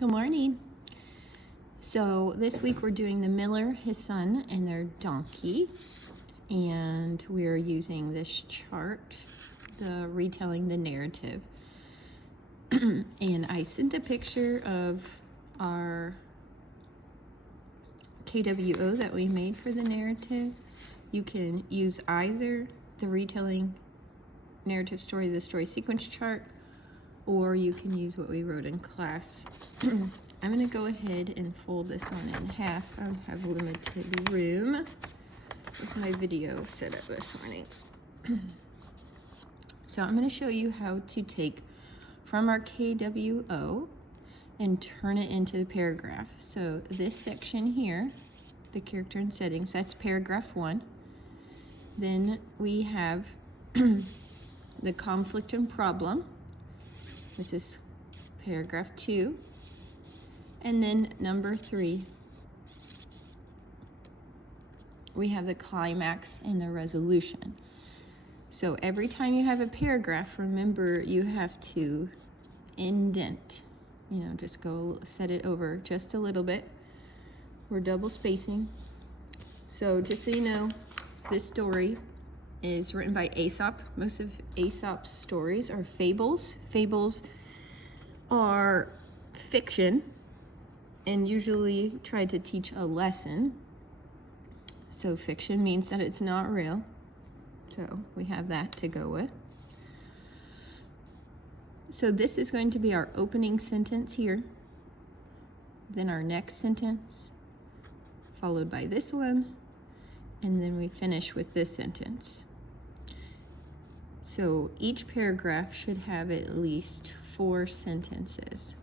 Good morning. So this week we're doing the miller, his son, and their donkey. And we're using this chart, the retelling the narrative. And I sent a picture of our KWO that we made for the narrative. You can use either the retelling narrative story, the story sequence chart, or you can use what we wrote in class. I'm going to go ahead and fold this one in half. I have limited room with my video set up this morning. So I'm going to show you how to take from our KWO and turn it into the paragraph. So this section here, the character and settings, that's paragraph 1. Then we have the conflict and problem. This is paragraph 2. And then number 3, we have the climax and the resolution. So every time you have a paragraph, remember you have to indent. Just go set it over just a little bit. We're double spacing. So just so you know, this story is written by Aesop. Most of Aesop's stories are fables. Fables are fiction and usually try to teach a lesson. So fiction means that it's not real. So we have that to go with. So this is going to be our opening sentence here. Then our next sentence, followed by this one. And then we finish with this sentence. So each paragraph should have at least 4 sentences.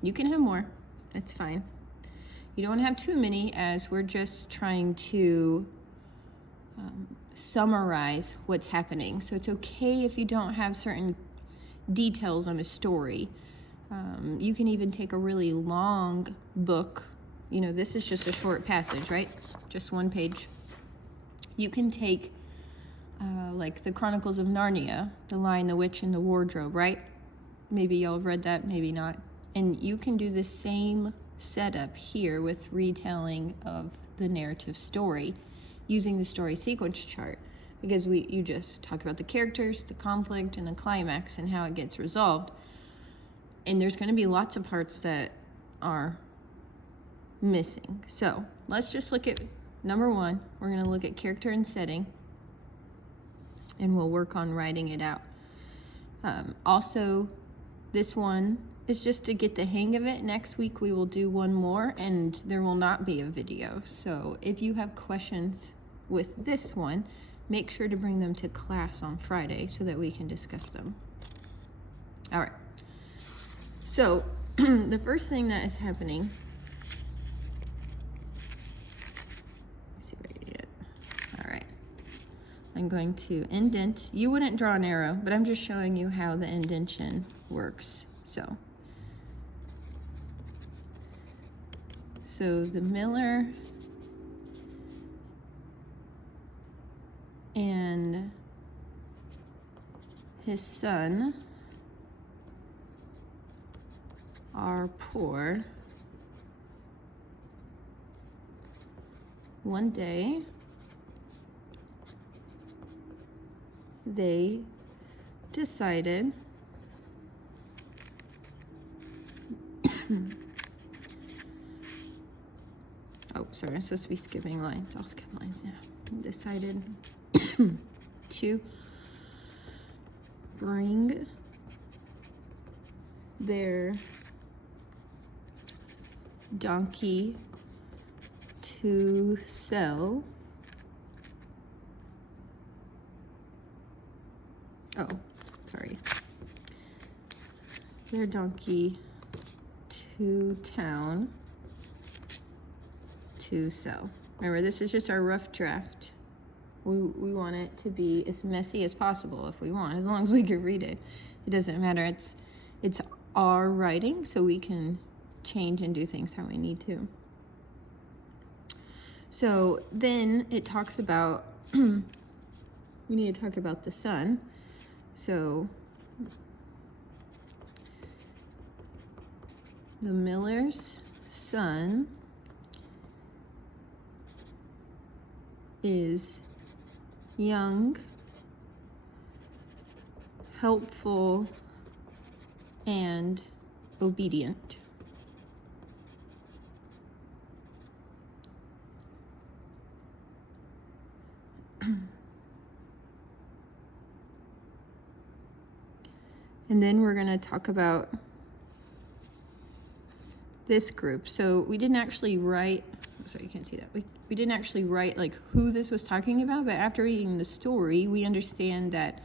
You can have more, that's fine. You don't have too many, as we're just trying to summarize what's happening. So it's okay if you don't have certain details on a story. You can even take a really long book. This is just a short passage, right? Just 1 page. You can take like the Chronicles of Narnia, The Lion, the Witch, and the Wardrobe, right? Maybe y'all have read that, maybe not. And you can do the same setup here with retelling of the narrative story using the story sequence chart, because you just talk about the characters, the conflict, and the climax and how it gets resolved. And there's going to be lots of parts that are missing. So let's just look at number 1. We're going to look at character and setting, and we'll work on writing it out. Also, this one is just to get the hang of it. Next week we will do one more, and there will not be a video. So if you have questions with this one, make sure to bring them to class on Friday so that we can discuss them. All right. So the first thing that is happening, let's see if I can get it. All right. I'm going to indent. You wouldn't draw an arrow, but I'm just showing you how the indentation works. So the miller and his son are poor. One day, they decided oh, sorry, I'm supposed to be skipping lines. I'll skip lines now. Decided to bring their donkey to sell. Oh, sorry. Their donkey to town to sell. Remember, this is just our rough draft. We want it to be as messy as possible if we want, as long as we can read it. It doesn't matter. It's our writing, so we can change and do things how we need to. So then it talks about, we need to talk about the son. So The miller's son is young, helpful, and obedient. And then we're going to talk about this group. So we didn't actually write, sorry, you can't see that. We didn't actually write like who this was talking about, but after reading the story, we understand that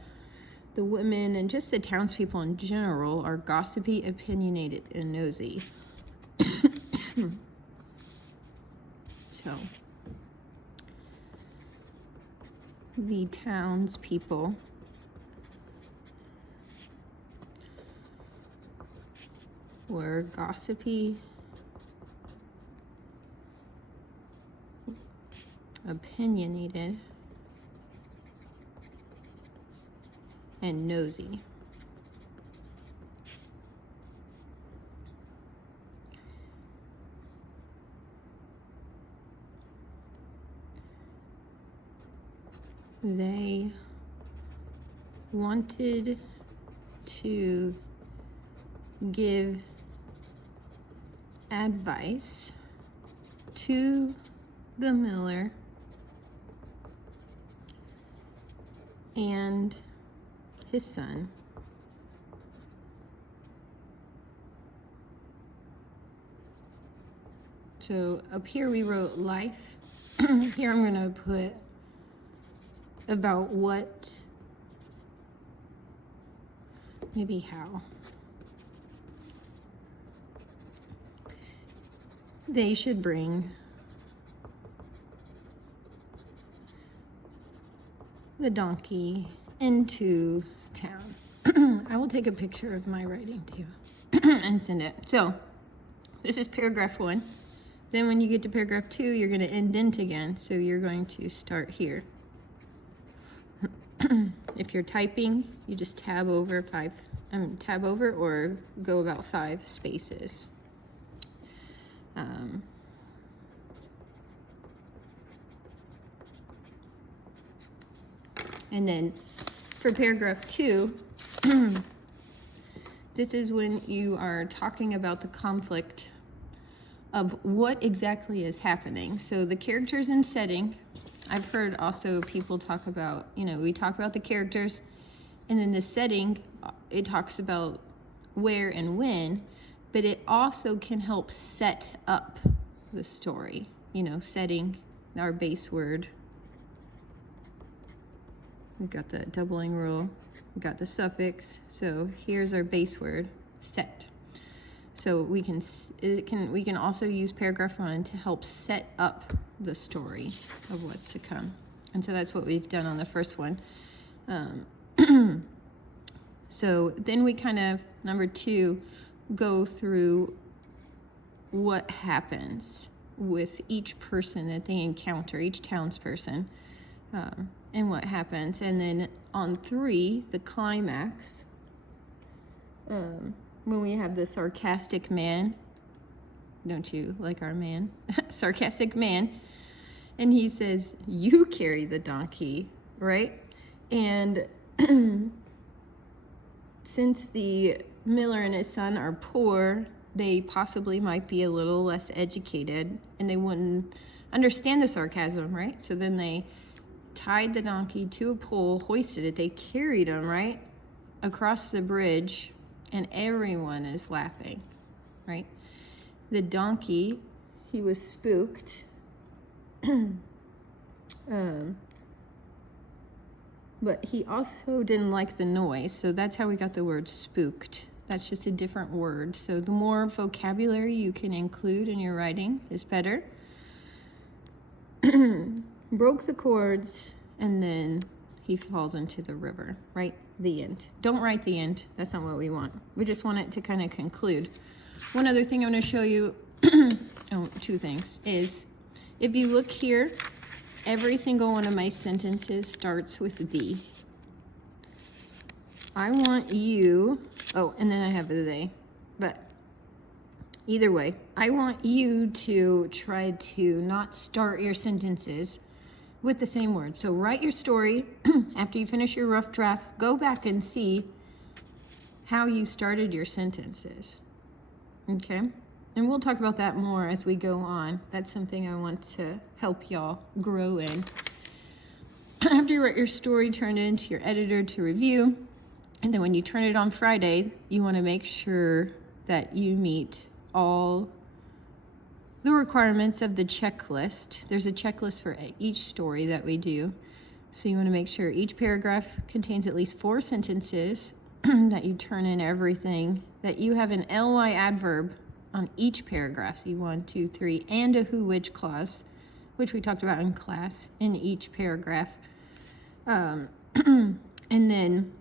the women and just the townspeople in general are gossipy, opinionated, and nosy. So the townspeople were gossipy, opinionated, and nosy. They wanted to give advice to the miller and his son. So up here we wrote life. Here I'm going to put about what, maybe how. They should bring the donkey into town. I will take a picture of my writing too and send it. So this is paragraph 1. Then when you get to paragraph 2, you're going to indent again. So you're going to start here. If you're typing, you just tab over or go about 5 spaces. And then for paragraph 2, this is when you are talking about the conflict of what exactly is happening. So the characters and setting, I've heard also people talk about, we talk about the characters, and then the setting, it talks about where and when, but it also can help set up the story, setting, our base word. We've got the doubling rule, we've got the suffix, so here's our base word, set. So we can also use paragraph 1 to help set up the story of what's to come. And so that's what we've done on the first one. So then we kind of, number 2, go through what happens with each person that they encounter, each townsperson, and what happens. And then on 3, the climax, when we have the sarcastic man, don't you like our man? Sarcastic man. And he says, you carry the donkey, right? And since the miller and his son are poor, they possibly might be a little less educated and they wouldn't understand the sarcasm, right? So then they tied the donkey to a pole, hoisted it, they carried him, right, across the bridge, and everyone is laughing, right? The donkey, he was spooked. But he also didn't like the noise, so that's how we got the word spooked. That's just a different word. So the more vocabulary you can include in your writing is better. Broke the cords, and then he falls into the river, right? The end. Don't write the end. That's not what we want. We just want it to kind of conclude. One other thing I'm going to show you, 2 things, is if you look here, every single one of my sentences starts with the. I want you, and then I have the they, but Either way, I want you to try to not start your sentences with the same words. So write your story. After you finish your rough draft, go back and see how you started your sentences. Okay? And we'll talk about that more as we go on. That's something I want to help y'all grow in. After you write your story, turn it into your editor to review. And then when you turn it on Friday, you want to make sure that you meet all the requirements of the checklist. There's a checklist for each story that we do. So you want to make sure each paragraph contains at least 4 sentences, that you turn in everything, that you have an ly adverb on each paragraph, see 1, 2, 3, and a who, which clause, which we talked about in class, in each paragraph. And then,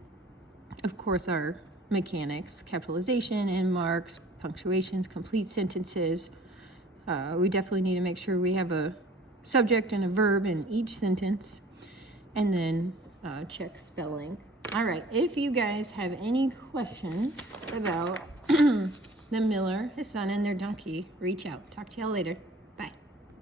of course, our mechanics, capitalization and marks, punctuations, complete sentences. We definitely need to make sure we have a subject and a verb in each sentence, and then check spelling. All right, if you guys have any questions about the miller, his son, and their donkey, reach out. Talk to y'all later.